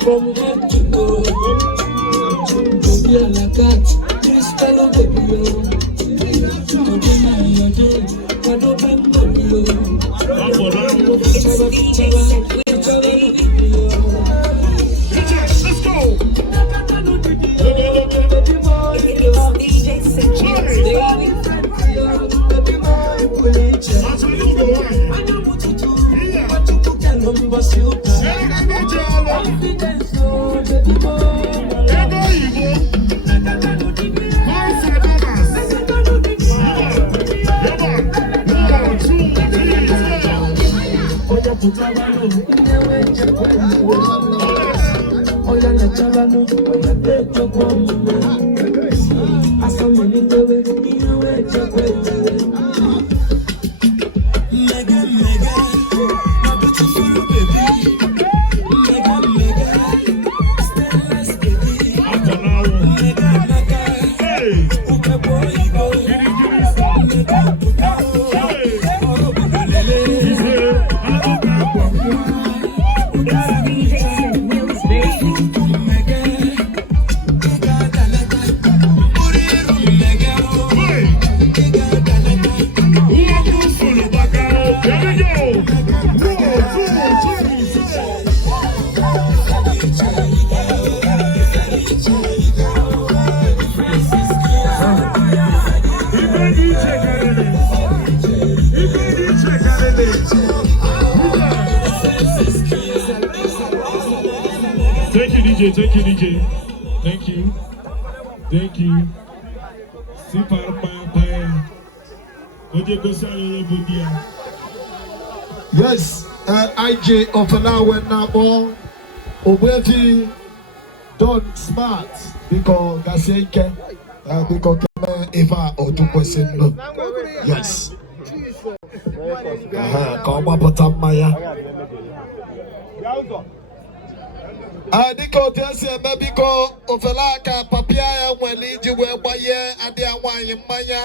From head to toe, be a la cat, crystal of the below. Let's go. Thank you, DJ. Thank you, DJ. Thank you. Thank you. Yes, IJ of an hour now. Obeti done smart because Gaseke because Eva or two person. Yes. Come up with Maya. Dịka otu esi eme biko ofele aka papịa ya nwere iji wee gbanye adị ya nwaanyị mmanya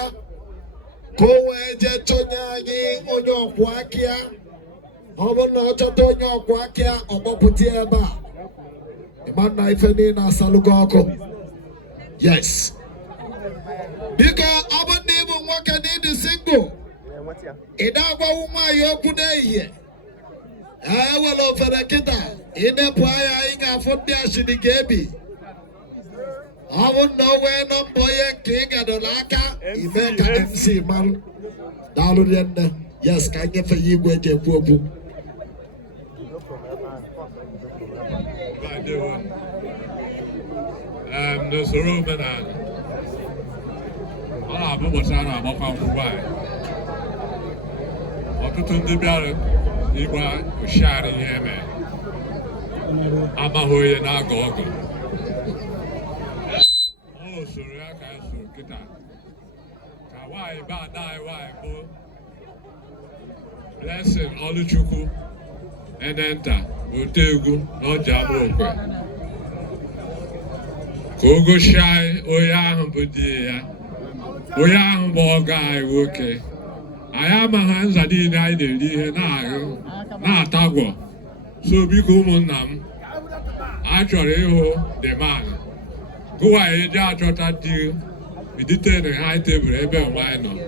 ka o wee jee chọnye anyị onye ọkwụ aka ya. Ọ bụrụ na ọ chọta onye ọkwụ aka ya ọ gbapụta ya ebe a. Ịma na ife niile asalụgo ọkụ. Yes. Biko ọ bụ na ịbụ nwoke na ịdị single, ị na-agbawu nwaanyị okwu n'ehihie. Ewere ofere kịta ịnepụ anya ị ga-afụ ndị ashịrị ga-ebi. Ọ bụ na o wee nọ mbọ ihe nke ị gadoro aka ime ka MC malụ. Daalụ nne. Yes, ka anyị nyefee ya igwe eji ekwu okwu. N'usoro omenala ọ na-abụ ụbọchị a na-agbakwa nkwụkwọ anyị. Ọtụtụ ndị bịara ịgba oshiarị ihe eme amaghị onye na-agọ ọgọ. Ọ usoro ya ka anyị soro kịta ka nwaanyị be ada anyị nwaanyị bụ Blessing Oluchukwu Enenta ote egwu na Orji Amokwe ka o gosi anyị onye ahụ bụ di ya, onye ahụ bụ ọgọ anyị nwoke. Anyị amaghị nza niile anyị na-eri ihe na-atagwọ. So biko ụmụnna m, a chọrọ ịhụ the man gụwaanyị eji achọta di iditene ha tebụl ebe nwe anyị nọ.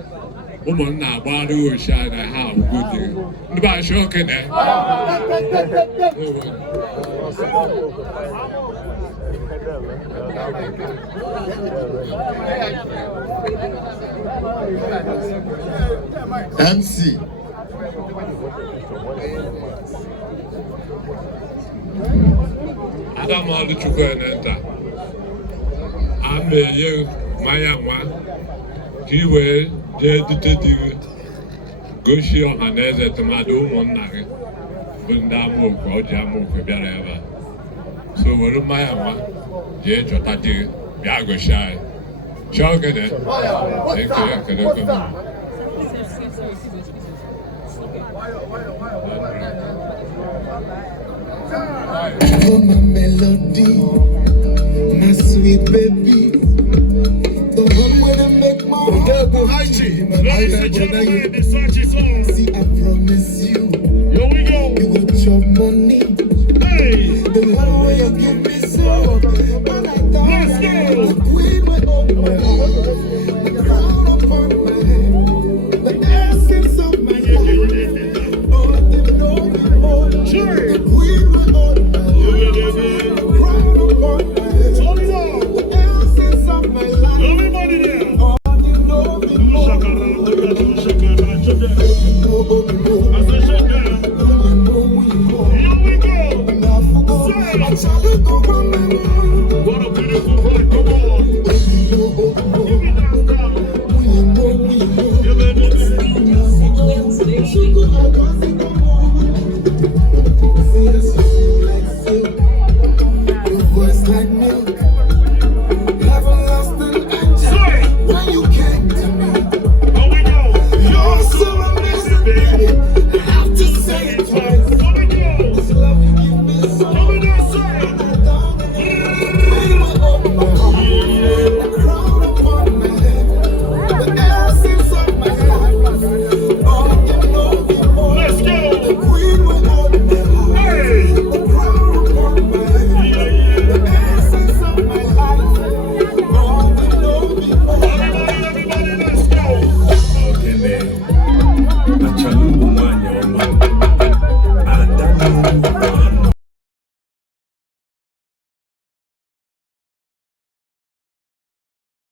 Ụmụnna agbara ochi na ha abụgo di ndị be achọ okene. MC. Adam Oluchukwu Enenta a na-enye mmanya nwa ka i wee jee dute di gị gosi ọha na eze tụmadụ ụmụnna gị bụ ndị Amokwe Orji Amokwe bịara ebe a. So were mmanya nwa jee chọta di gị bịa gosi anyị. Chọọ gịnị ekele Oh, my melody, my sweet baby. The one where they make my heart go high. Ladies and gentlemen, the search is over.